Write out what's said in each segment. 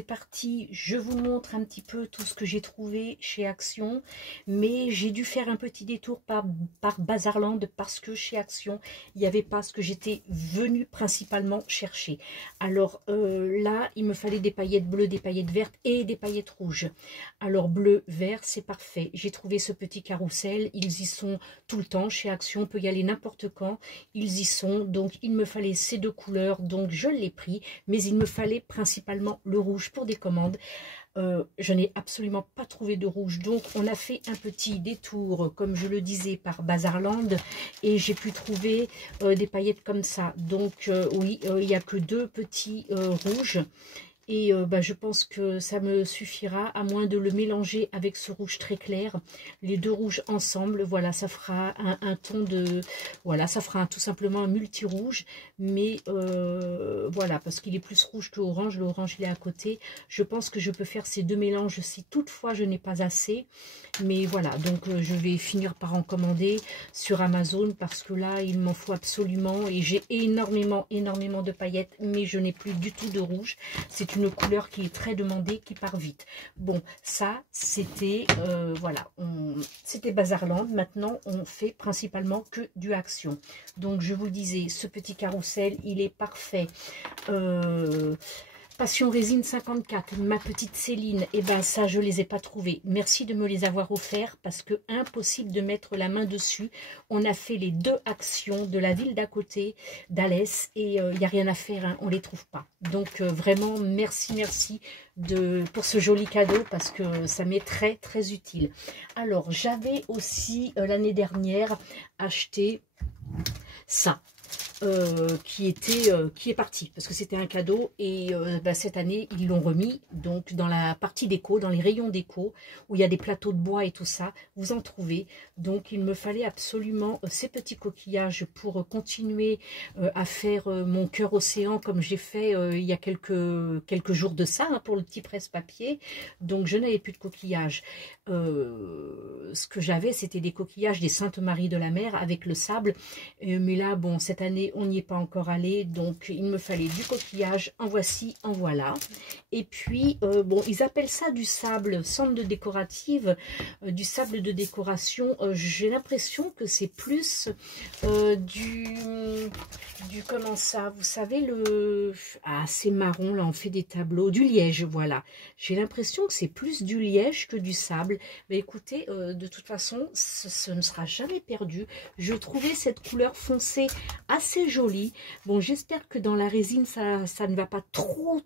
c'est parti, je vous montre un petit peu tout ce que j'ai trouvé chez Action, mais j'ai dû faire un petit détour par Bazarland parce que chez Action, il n'y avait pas ce que j'étais venue principalement chercher. Alors là, il me fallait des paillettes bleues, des paillettes vertes et des paillettes rouges. Alors bleu, vert, c'est parfait. J'ai trouvé ce petit carrousel, ils y sont tout le temps chez Action, on peut y aller n'importe quand, ils y sont, donc il me fallait ces deux couleurs, donc je l'ai pris, mais il me fallait principalement le rouge pour des commandes. Je n'ai absolument pas trouvé de rouge, donc on a fait un petit détour, comme je le disais, par Bazarland, et j'ai pu trouver des paillettes comme ça. Donc oui, il n'y a que deux petits rouges. Et je pense que ça me suffira, à moins de le mélanger avec ce rouge très clair. Les deux rouges ensemble, voilà, ça fera un ton de... Voilà, ça fera tout simplement un multi-rouge. Mais voilà, parce qu'il est plus rouge que orange. L'orange, il est à côté. Je pense que je peux faire ces deux mélanges si toutefois je n'ai pas assez. Mais voilà, donc je vais finir par en commander sur Amazon parce que là, il m'en faut absolument. Et j'ai énormément de paillettes, mais je n'ai plus du tout de rouge. C'est une couleur qui est très demandée, qui part vite. Bon, ça, c'était, voilà, c'était Bazarland. Maintenant, on fait principalement que du Action. Donc, je vous le disais, ce petit carrousel, il est parfait. Passion Résine 54, ma petite Céline, et ben ça je les ai pas trouvés. Merci de me les avoir offerts parce que impossible de mettre la main dessus. On a fait les deux Actions de la ville d'à côté, d'Alès, et il n'y a rien à faire, hein, on les trouve pas. Donc vraiment merci pour ce joli cadeau parce que ça m'est très utile. Alors j'avais aussi l'année dernière acheté ça. Qui est parti parce que c'était un cadeau et cette année ils l'ont remis, donc dans la partie déco, dans les rayons déco où il y a des plateaux de bois et tout ça, vous en trouvez. Donc il me fallait absolument ces petits coquillages pour continuer à faire mon cœur océan comme j'ai fait il y a quelques jours de ça, hein, pour le petit presse-papier. Donc je n'avais plus de coquillages. Ce que j'avais, c'était des coquillages des Saintes Maries de la Mer avec le sable, mais là bon, cette année on n'y est pas encore allé, donc il me fallait du coquillage. En voici, en voilà. Et puis bon, ils appellent ça du sable, cendre décorative, du sable de décoration. J'ai l'impression que c'est plus du comment ça, vous savez, c'est marron, là on fait des tableaux, du liège, voilà. J'ai l'impression que c'est plus du liège que du sable. Mais écoutez, de toute façon ce ne sera jamais perdu. Je trouvais cette couleur foncée assez jolie. Bon, j'espère que dans la résine ça ne va pas trop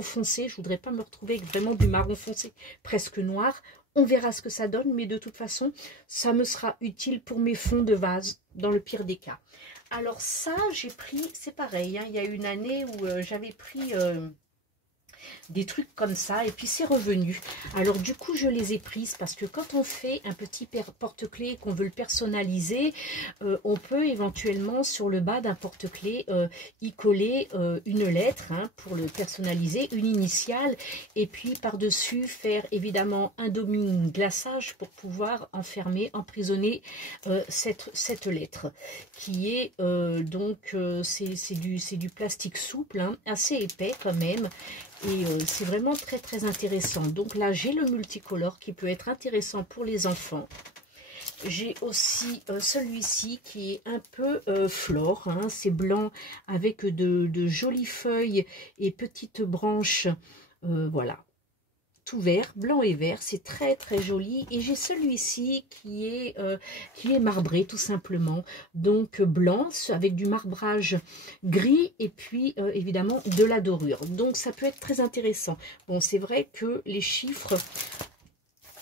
foncé. Je voudrais pas me retrouver avec vraiment du marron foncé presque noir. On verra ce que ça donne, mais de toute façon ça me sera utile pour mes fonds de vase dans le pire des cas. Alors ça, j'ai pris, c'est pareil, hein, il y a une année où j'avais pris des trucs comme ça et puis c'est revenu. Alors du coup je les ai prises parce que quand on fait un petit porte-clés qu'on veut le personnaliser, on peut éventuellement sur le bas d'un porte-clés y coller une lettre, hein, pour le personnaliser, une initiale, et puis par dessus faire évidemment un demi-glaçage pour pouvoir enfermer, emprisonner cette lettre qui est c'est du plastique souple, hein, assez épais quand même. Et c'est vraiment très intéressant. Donc là, j'ai le multicolore qui peut être intéressant pour les enfants. J'ai aussi celui-ci qui est un peu flore, hein, c'est blanc avec de jolies feuilles et petites branches. Voilà. Tout vert, blanc et vert, c'est très joli. Et j'ai celui-ci qui est marbré tout simplement, donc blanc avec du marbrage gris et puis évidemment de la dorure, donc ça peut être très intéressant. Bon, c'est vrai que les chiffres,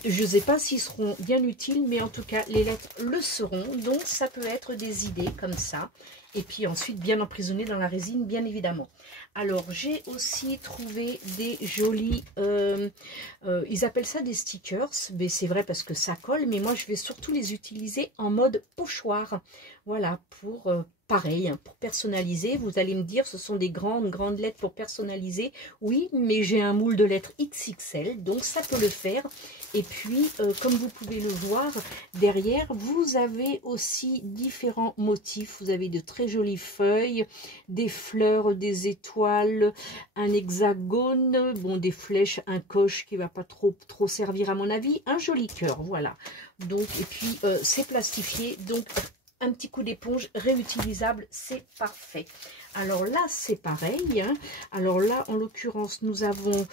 je ne sais pas s'ils seront bien utiles, mais en tout cas les lettres le seront, donc ça peut être des idées comme ça. Et puis ensuite bien emprisonné dans la résine, bien évidemment. Alors j'ai aussi trouvé des jolis, ils appellent ça des stickers, mais c'est vrai parce que ça colle, mais moi je vais surtout les utiliser en mode pochoir. Voilà, pour pareil, hein, pour personnaliser. Vous allez me dire, ce sont des grandes lettres pour personnaliser. Oui, mais j'ai un moule de lettres XXL, donc ça peut le faire. Et puis, comme vous pouvez le voir, derrière, vous avez aussi différents motifs. Vous avez de très jolies feuilles, des fleurs, des étoiles, un hexagone, bon, des flèches, un coche qui va pas trop servir à mon avis, un joli cœur, voilà. Donc, et puis, c'est plastifié, donc un petit coup d'éponge réutilisable, c'est parfait. Alors là, c'est pareil, hein. Alors là, en l'occurrence, nous avons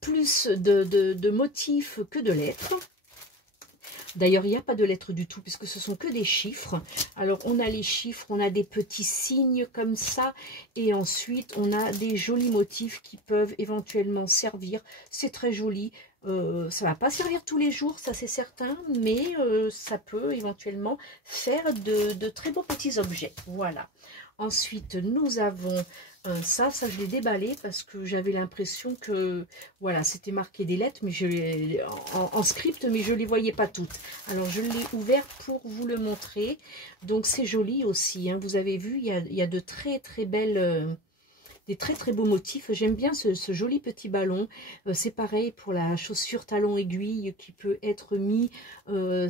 plus de motifs que de lettres. D'ailleurs, il n'y a pas de lettres du tout, puisque ce sont que des chiffres. Alors, on a les chiffres, on a des petits signes comme ça, et ensuite, on a des jolis motifs qui peuvent éventuellement servir. C'est très joli. Ça ne va pas servir tous les jours, ça c'est certain, mais ça peut éventuellement faire de très beaux petits objets. Voilà. Ensuite, nous avons ça je l'ai déballé parce que j'avais l'impression que, voilà, c'était marqué des lettres, mais en script, mais je ne les voyais pas toutes. Alors, je l'ai ouvert pour vous le montrer. Donc, c'est joli aussi, hein. Vous avez vu, il y a de très belles... des très beaux motifs. J'aime bien ce joli petit ballon. C'est pareil pour la chaussure talon aiguille qui peut être mis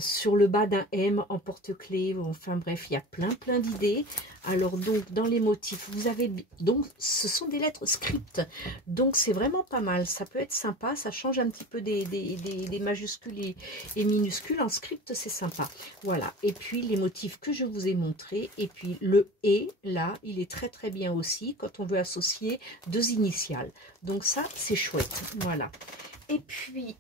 sur le bas d'un M en porte-clés. Enfin bref, il y a plein d'idées. Alors donc dans les motifs, vous avez donc ce sont des lettres script. Donc c'est vraiment pas mal. Ça peut être sympa. Ça change un petit peu des majuscules et minuscules. En script, c'est sympa. Voilà. Et puis les motifs que je vous ai montrés. Et puis le « et » là, il est très bien aussi quand on veut associer deux initiales. Donc ça, c'est chouette. Voilà. Et puis,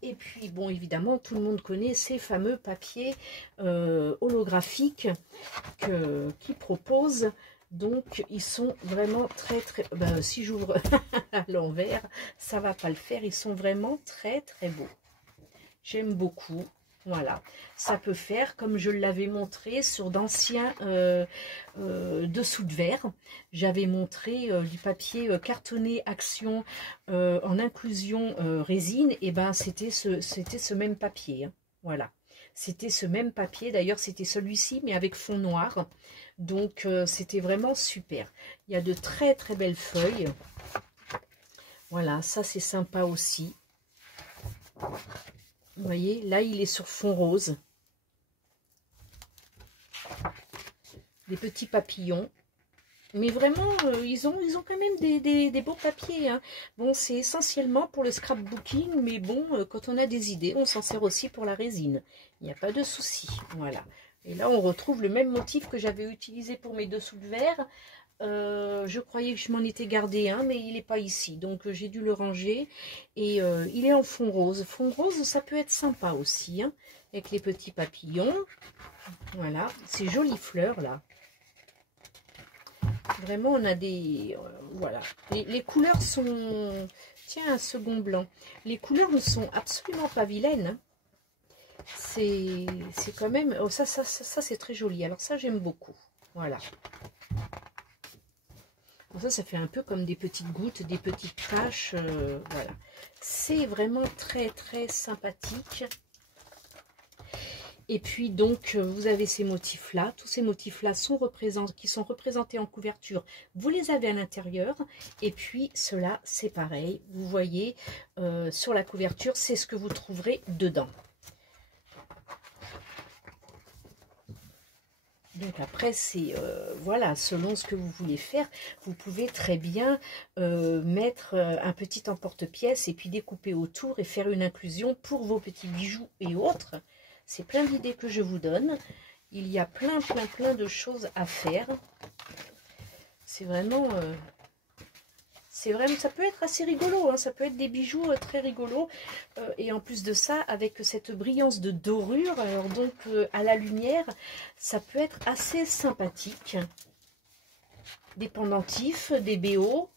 bon, évidemment, tout le monde connaît ces fameux papiers holographiques qui proposent. Donc, ils sont vraiment très... Ben, si j'ouvre à l'envers, ça va pas le faire. Ils sont vraiment très beaux. J'aime beaucoup. Voilà, ça peut faire comme je l'avais montré sur d'anciens dessous de verre. J'avais montré du papier cartonné Action en inclusion résine. Et ben c'était ce même papier, hein. Voilà, c'était ce même papier. D'ailleurs, c'était celui-ci, mais avec fond noir. Donc, c'était vraiment super. Il y a de très belles feuilles. Voilà, ça c'est sympa aussi. Vous voyez, là, il est sur fond rose. Des petits papillons. Mais vraiment, ils ont quand même des beaux papiers, hein. Bon, c'est essentiellement pour le scrapbooking, mais bon, quand on a des idées, on s'en sert aussi pour la résine. Il n'y a pas de souci. Voilà. Et là, on retrouve le même motif que j'avais utilisé pour mes dessous de verre. Je croyais que je m'en étais gardé un, mais il n'est pas ici. Donc, j'ai dû le ranger. Et il est en fond rose. Fond rose, ça peut être sympa aussi, hein, avec les petits papillons. Voilà. Ces jolies fleurs, là. Vraiment, on a des... voilà. Les couleurs sont... Tiens, un second blanc. Les couleurs ne sont absolument pas vilaines, hein. C'est quand même... Oh, ça c'est très joli. Alors ça, j'aime beaucoup. Voilà. Ça fait un peu comme des petites gouttes, des petites taches. Voilà. C'est vraiment très sympathique. Et puis donc, vous avez ces motifs-là. Tous ces motifs-là qui sont représentés en couverture. Vous les avez à l'intérieur. Et puis, cela, c'est pareil. Vous voyez, sur la couverture, c'est ce que vous trouverez dedans. Donc après, c'est, voilà, selon ce que vous voulez faire, vous pouvez très bien mettre un petit emporte-pièce et puis découper autour et faire une inclusion pour vos petits bijoux et autres. C'est plein d'idées que je vous donne. Il y a plein de choses à faire. C'est vraiment, ça peut être assez rigolo, hein, ça peut être des bijoux très rigolos. Et en plus de ça, avec cette brillance de dorure, alors donc à la lumière, ça peut être assez sympathique. Des pendentifs, des BO.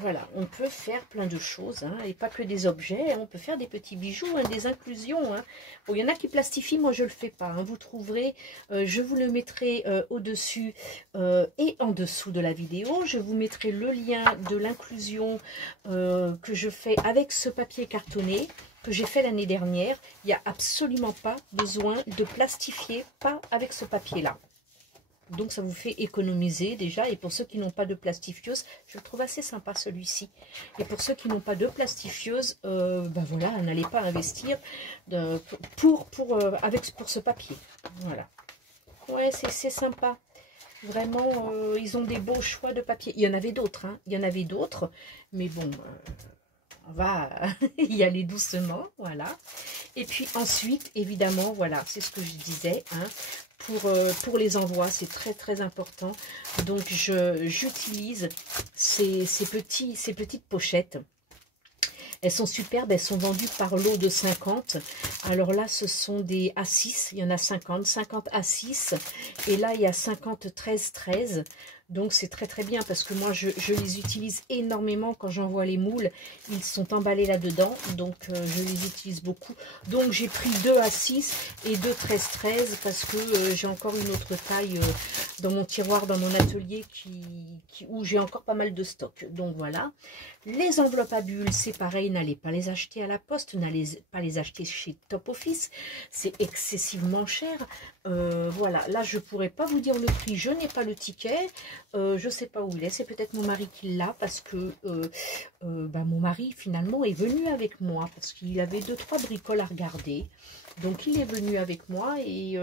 Voilà, on peut faire plein de choses, hein, et pas que des objets, hein, on peut faire des petits bijoux, hein, des inclusions, hein. Bon, il y en a qui plastifient, moi je le fais pas, hein. Vous trouverez, je vous le mettrai au-dessus et en dessous de la vidéo. Je vous mettrai le lien de l'inclusion que je fais avec ce papier cartonné que j'ai fait l'année dernière. Il n'y a absolument pas besoin de plastifier, pas avec ce papier là. Donc ça vous fait économiser déjà. Et pour ceux qui n'ont pas de plastifiose, je le trouve assez sympa celui-ci. Et pour ceux qui n'ont pas de plastifiose, ben voilà, n'allez pas investir pour ce papier. Voilà. Ouais, c'est sympa. Vraiment, ils ont des beaux choix de papier. Il y en avait d'autres, hein. Il y en avait d'autres. Mais bon, on va y aller doucement, voilà. Et puis ensuite, évidemment, voilà, c'est ce que je disais, hein, pour les envois, c'est très important. Donc, j'utilise ces petites pochettes. Elles sont superbes, elles sont vendues par lot de 50. Alors là, ce sont des A6, il y en a 50 A6. Et là, il y a 50 13. Donc c'est très bien parce que moi je les utilise énormément quand j'envoie les moules. Ils sont emballés là-dedans, donc je les utilise beaucoup. Donc j'ai pris 2 A6 et 2 13 parce que j'ai encore une autre taille dans mon tiroir, dans mon atelier où j'ai encore pas mal de stock. Donc voilà. Les enveloppes à bulles, c'est pareil, n'allez pas les acheter à la poste, n'allez pas les acheter chez Top Office, c'est excessivement cher. Voilà, là je pourrais pas vous dire le prix, je n'ai pas le ticket, je sais pas où il est, c'est peut-être mon mari qui l'a parce que bah, mon mari finalement est venu avec moi parce qu'il avait 2-3 bricoles à regarder. Donc il est venu avec moi et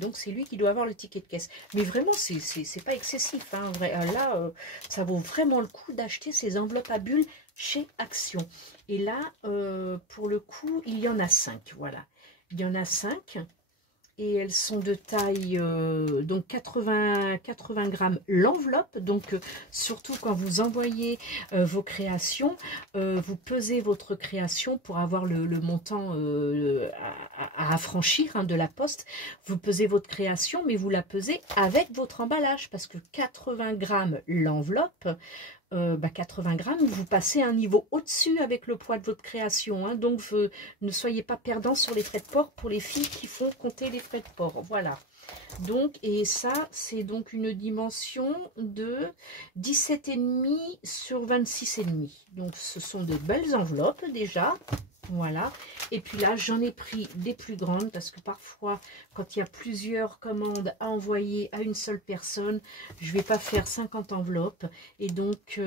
donc c'est lui qui doit avoir le ticket de caisse. Mais vraiment c'est pas excessif, hein, vrai. Là ça vaut vraiment le coup d'acheter ces enveloppes à bulles chez Action. Et là pour le coup il y en a 5, voilà. Il y en a 5 et elles sont de taille donc 80 grammes l'enveloppe. Donc surtout quand vous envoyez vos créations, vous pesez votre création pour avoir le montant à affranchir, hein, de la poste. Vous pesez votre création, mais vous la pesez avec votre emballage parce que 80 grammes l'enveloppe, 80 grammes, vous passez un niveau au-dessus avec le poids de votre création, hein. Donc ne soyez pas perdants sur les frais de port pour les filles qui font compter les frais de port. Voilà. Donc, et ça, c'est donc une dimension de 17,5 sur 26,5. Donc, ce sont de belles enveloppes déjà. Voilà. Et puis là, j'en ai pris des plus grandes parce que parfois, quand il y a plusieurs commandes à envoyer à une seule personne, je ne vais pas faire 50 enveloppes. Et donc,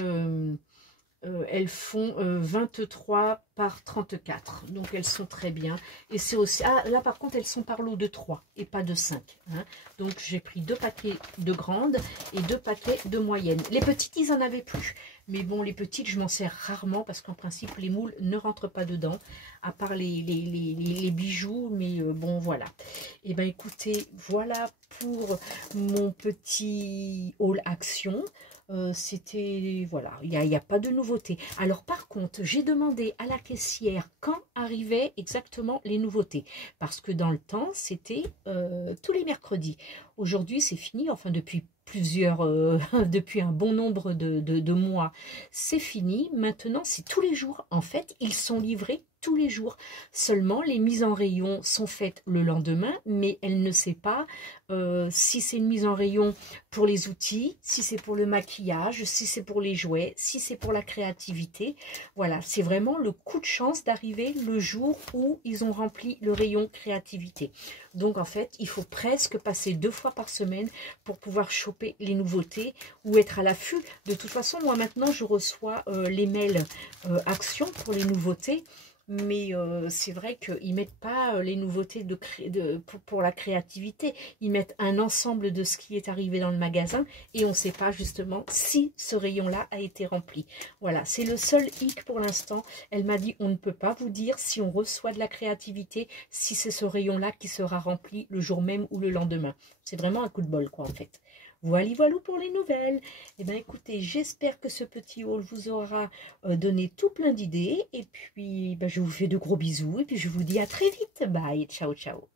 elles font 23 par 34. Donc, elles sont très bien. Et c'est aussi... Ah, là, par contre, elles sont par lot de 3 et pas de 5. Hein. Donc, j'ai pris 2 paquets de grandes et 2 paquets de moyennes. Les petites, ils n'en avaient plus. Mais bon, les petites, je m'en sers rarement parce qu'en principe, les moules ne rentrent pas dedans, à part les bijoux. Mais bon, voilà. Et bien, écoutez, voilà pour mon petit haul Action. C'était, voilà, il n'y a pas de nouveauté. Alors par contre, j'ai demandé à la caissière quand arrivaient exactement les nouveautés. Parce que dans le temps, c'était tous les mercredis. Aujourd'hui, c'est fini, enfin depuis depuis un bon nombre de mois, c'est fini. Maintenant, c'est tous les jours. En fait, ils sont livrés tous les jours. Seulement, les mises en rayon sont faites le lendemain, mais elle ne sait pas si c'est une mise en rayon pour les outils, si c'est pour le maquillage, si c'est pour les jouets, si c'est pour la créativité. Voilà, c'est vraiment le coup de chance d'arriver le jour où ils ont rempli le rayon créativité. Donc, en fait, il faut presque passer 2 fois par semaine pour pouvoir choper les nouveautés ou être à l'affût. De toute façon, moi, maintenant, je reçois les mails Action pour les nouveautés. Mais c'est vrai qu'ils ne mettent pas les nouveautés pour la créativité. Ils mettent un ensemble de ce qui est arrivé dans le magasin et on ne sait pas justement si ce rayon-là a été rempli. Voilà, c'est le seul hic pour l'instant. Elle m'a dit on ne peut pas vous dire si on reçoit de la créativité, si c'est ce rayon-là qui sera rempli le jour même ou le lendemain. C'est vraiment un coup de bol, quoi, en fait. Voilà pour les nouvelles. Eh bien, écoutez, j'espère que ce petit haul vous aura donné tout plein d'idées. Et puis, je vous fais de gros bisous. Et puis, je vous dis à très vite. Bye, ciao, ciao.